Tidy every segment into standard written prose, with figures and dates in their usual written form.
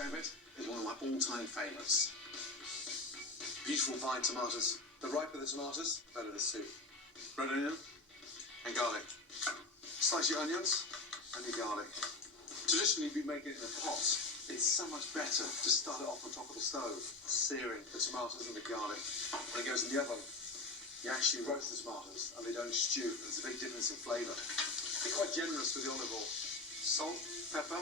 rabbit is one of my all-time favourites. Beautiful vine tomatoes. The riper the tomatoes, the better the soup. Red onion and garlic. Slice your onions and your garlic. Traditionally, you'd be making it in a pot. It's so much better to start it off on top of the stove, searing the tomatoes and the garlic. When it goes in the oven, you actually roast the tomatoes and they don't stew. There's a big difference in flavour. Be quite generous with the olive oil. Salt, pepper,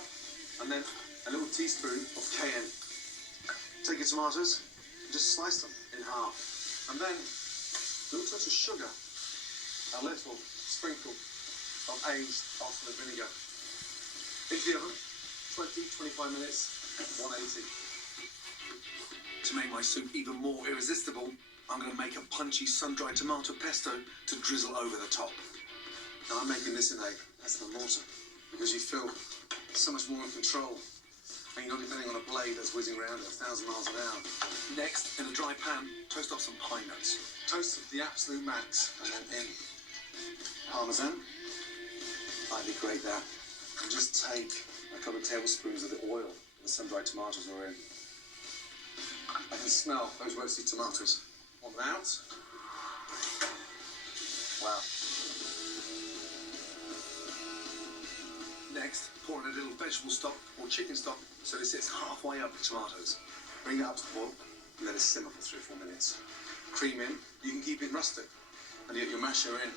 and then a little teaspoon of cayenne. Take your tomatoes and just slice them in half. And then a little touch of sugar, a little sprinkle of aged balsamic vinegar. Into the oven, 20-25 minutes, 180. To make my soup even more irresistible, I'm going to make a punchy sun-dried tomato pesto to drizzle over the top. Now I'm making this in a pestle mortar because you feel so much more in control and you're not depending on a blade that's whizzing around at 1,000 miles an hour. Next, in a dry pan, toast off some pine nuts. Toast to the absolute max and then in parmesan. Lightly grate that and just take a couple of tablespoons of the oil the sun-dried tomatoes are in. I can smell those roasted tomatoes. Want them out? Wow. Next, pour in a little vegetable stock or chicken stock so it sits halfway up the tomatoes. Bring it up to the boil and let it simmer for 3 or 4 minutes. Cream in, you can keep it rustic. And you get your masher in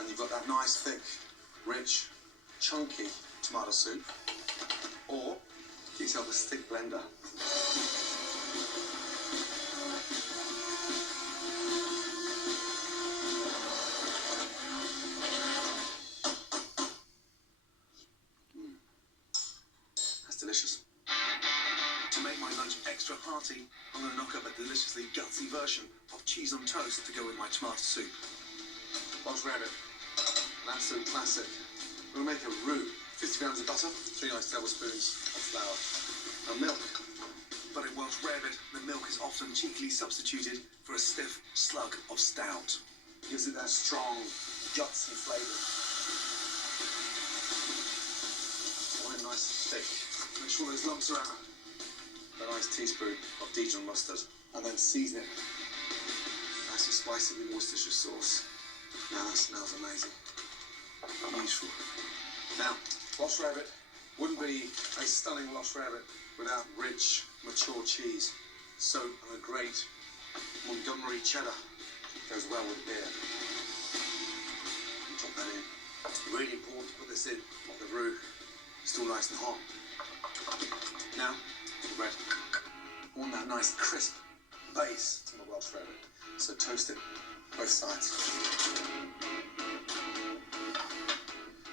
and you've got that nice, thick, rich, chunky tomato soup. Or get yourself a stick blender. Delicious. To make my lunch extra hearty, I'm going to knock up a deliciously gutsy version of cheese on toast to go with my tomato soup. Welsh rabbit, an absolute classic. We're going to make a roux. 50 grams of butter, 3 nice tablespoons of flour, and milk. But in Welsh rabbit, the milk is often cheekily substituted for a stiff slug of stout. It gives it that strong, gutsy flavour. I want it nice and thick. Make sure those lumps are out. A nice teaspoon of Dijon mustard, and then season it. Nice and spicy with Worcestershire sauce. Now that smells amazing. Beautiful. Now, Welsh rabbit wouldn't be a stunning Welsh rabbit without rich, mature cheese. So, and a great Montgomery cheddar goes well with beer. Drop that in. It's really important to put this in while the roux is still nice and hot. Now, the bread. I want that nice crisp base to my Welsh rabbit, so toast it both sides.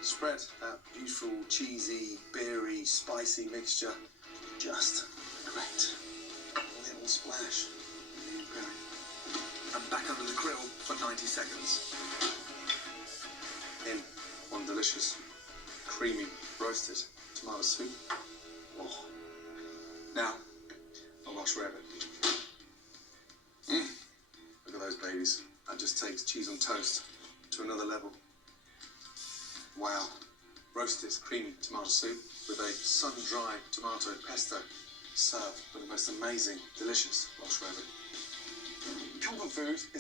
Spread that beautiful, cheesy, beery, spicy mixture. Just great. A little splash. There you go. And back under the grill for 90 seconds. In one delicious, creamy, roasted tomato soup. Oh. Now, a Welsh rabbit. Look at those babies. That just takes cheese on toast to another level. Wow. Roasted, creamy tomato soup with a sun-dried tomato pesto served with the most amazing, delicious Welsh rabbit. Comfort food is